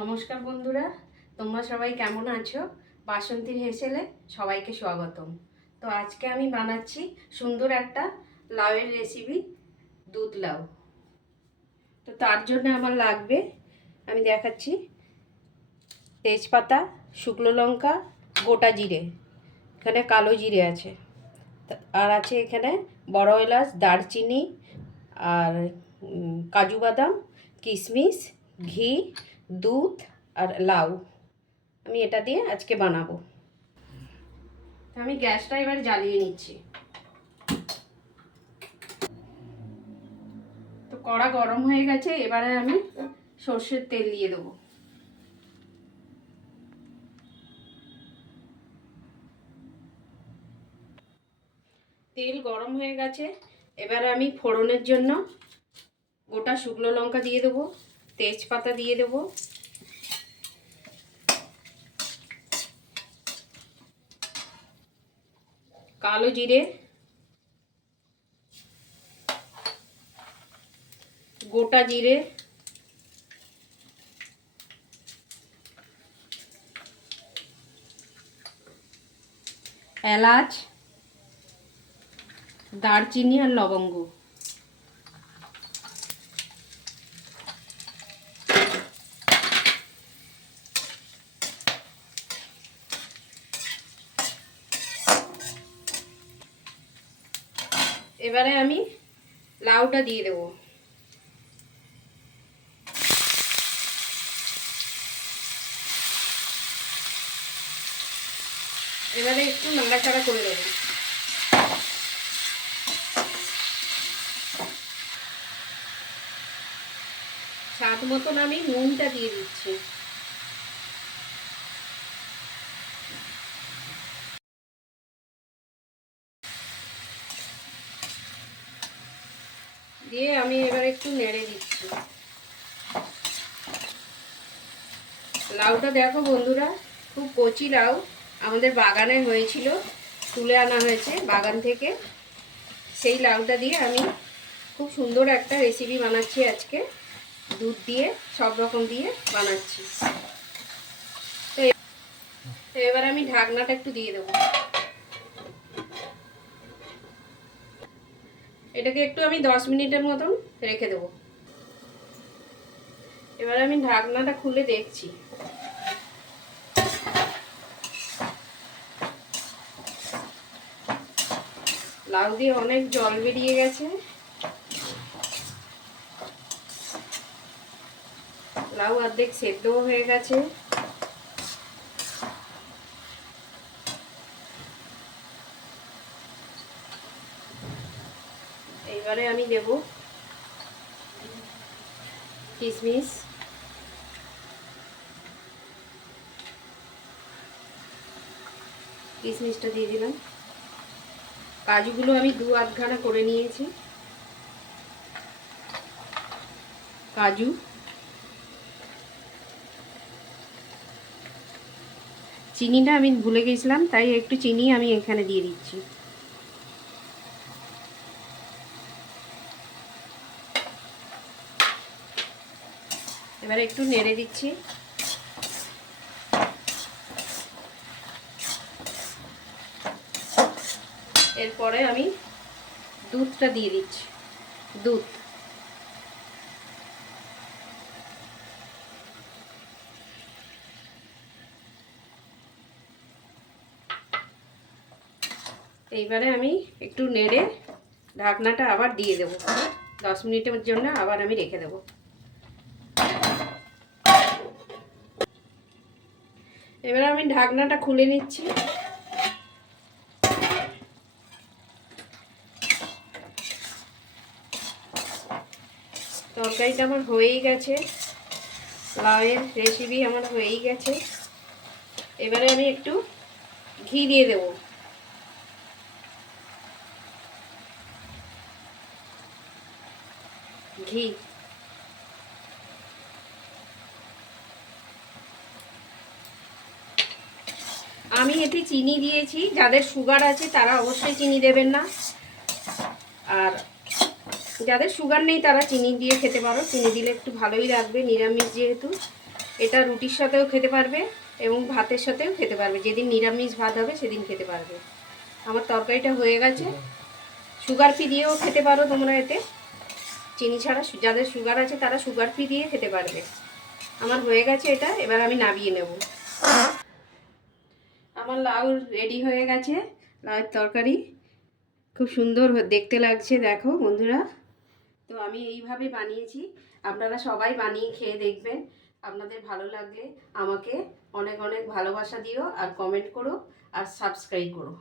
নমস্কার বন্ধুরা, তোমরা সবাই কেমন আছো? বাসন্তীর হেসেলে সবাইকে স্বাগতম। তো আজকে আমি বানাচ্ছি সুন্দর একটা লাউয়ের রেসিপি, দুধ লাউ। তো তার জন্য আমার লাগবে, আমি দেখাচ্ছি, তেজপাতা, শুকনো লঙ্কা, গোটা জিরে, এখানে কালো জিরে আছে, আর আছে এখানে বড় এলাচ, দারচিনি, আর কাজু বাদাম, কিশমিশ, ঘি, দুধ আর লাউ। আমি এটা দিয়ে আজকে বানাবো। আমি গ্যাসটা এবার জ্বালিয়ে নিচ্ছি। তো কড়া গরম হয়ে গেছে, এবারে আমি সর্ষের তেল দিয়ে দেবো। তেল গরম হয়ে গেছে, এবারে আমি ফোড়নের জন্য গোটা শুকনো লঙ্কা দিয়ে দেবো, তেজপাতা দিয়ে দেবো, কালো জিরে, গোটা জিরে, এলাচ, দারচিনি আর লবঙ্গ। এবারে আমি লাউটা দিয়ে দেবো। এবারে একটু নাড়াচাড়া করে দেবো। স্বাদ মতন আমি নুনটা দিয়ে দিচ্ছি। দিয়ে আমি এবার একটু নেড়ে দিচ্ছি। লাউটা দেখো বন্ধুরা, খুব কচি লাউ, আমাদের বাগানে হয়েছিল, তুলে আনা হয়েছে বাগান থেকে। সেই লাউটা দিয়ে আমি খুব সুন্দর একটা রেসিপি বানাচ্ছি আজকে, দুধ দিয়ে, সব রকম দিয়ে বানাচ্ছি। তো এবার আমি ঢাকনাটা একটু দিয়ে দেবো। এটাকে একটু আমি 10 মিনিটের মতন রেখে দেবো। এবার আমি ঢাকনাটা খুলে দেখছি। লাউ দিয়ে অনেক জল বেরিয়ে গেছে, লাউ অর্ধেক সেদ্ধও হয়ে গেছে। এইবারে আমি দেব কিশমিশ, কিশমিশটা দিয়ে দিলাম। কাজুগুলো আমি 2-8 করে নিয়েছি, কাজু। চিনিটা আমি ভুলে গেছিলাম, তাই একটু চিনি আমি এখানে দিয়ে দিচ্ছি। এবারে একটু নেড়ে দিচ্ছি। এরপরে আমি দুধটা দিয়ে দিচ্ছি। দুধ এইবারে আমি একটু নেড়ে ঢাকনাটা আবার দিয়ে দেব। 10 মিনিটের জন্য আবার আমি রেখে দেব। এবারে আমি ঢাকনাটা খুলে নিচ্ছি। তরকারিটা আমার হয়েই গেছে, লাউয়ের রেসিপি আমার হয়েই গেছে। এবারে আমি একটু ঘি দিয়ে দেব। ঘি, আমি এতে চিনি দিয়েছি। যাদের সুগার আছে তারা অবশ্যই চিনি দেবেন না, আর যাদের সুগার নেই তারা চিনি দিয়ে খেতে পারো। চিনি দিলে একটু ভালোই লাগবে, নিরামিষ যেহেতু। এটা রুটির সাথেও খেতে পারবে এবং ভাতের সাথেও খেতে পারবে, যেদিন নিরামিষ ভাত হবে সেদিন খেতে পারবে। আমার তরকারিটা হয়ে গেছে। সুগার ফ্রি দিয়েও খেতে পারো তোমরা, এতে চিনি ছাড়া যাদের সুগার আছে তারা সুগার ফ্রি দিয়ে খেতে পারবে। আমার হয়ে গেছে এটা, এবার আমি নামিয়ে নেব। আমার লাউ রেডি হয়ে গেছে, লাউয়ের তরকারি খুব সুন্দর দেখতে লাগছে দেখো বন্ধুরা। তো আমি এইভাবে বানিয়েছি, আপনারা সবাই বানিয়ে খেয়ে দেখবেন। আপনাদের ভালো লাগলে আমাকে অনেক অনেক ভালোবাসা দিও, আর কমেন্ট করো আর সাবস্ক্রাইব করো।